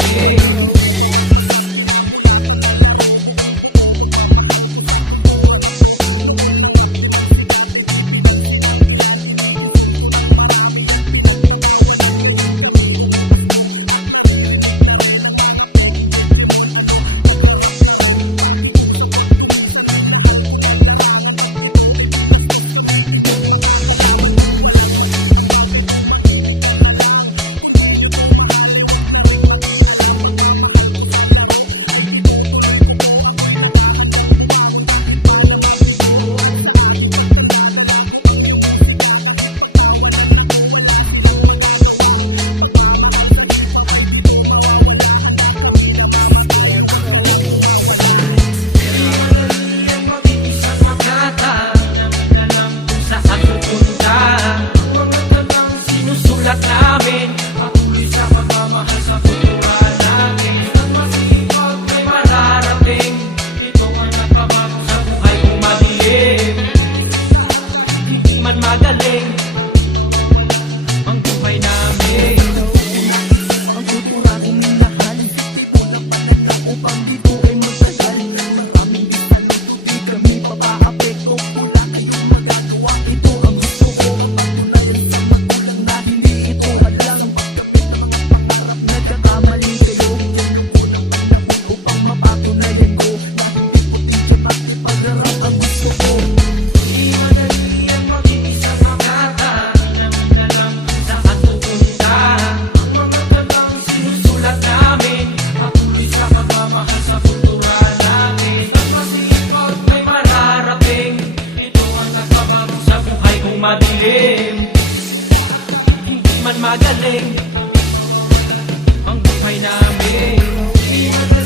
namin. Magaling ang buhay namin. Ang kultura kong minahal, di ko lang panaga upang dito ay magtagal. Maraming bisalito, di kami papaapekto. Wala kayong magagawa, ito ang gusto ko. Patunayan sa magulang na hindi ito halang pagkapit ng mga pangarap. Nagkakamali kayo, yan ang kulang panahon upang mapatunayan ko. Nakikip ko din siya pag-harap ang gusto ko. Di madali ang mag-iisa makata, namin alam kung saan pupunta. Ang mga talang sinusulat namin, patuloy sa pagmamahal sa kultura namin. At masipag may mararating, ito ang nagbabago sa buhay kong madilim. Hindi man magaling ang buhay namin. Di madali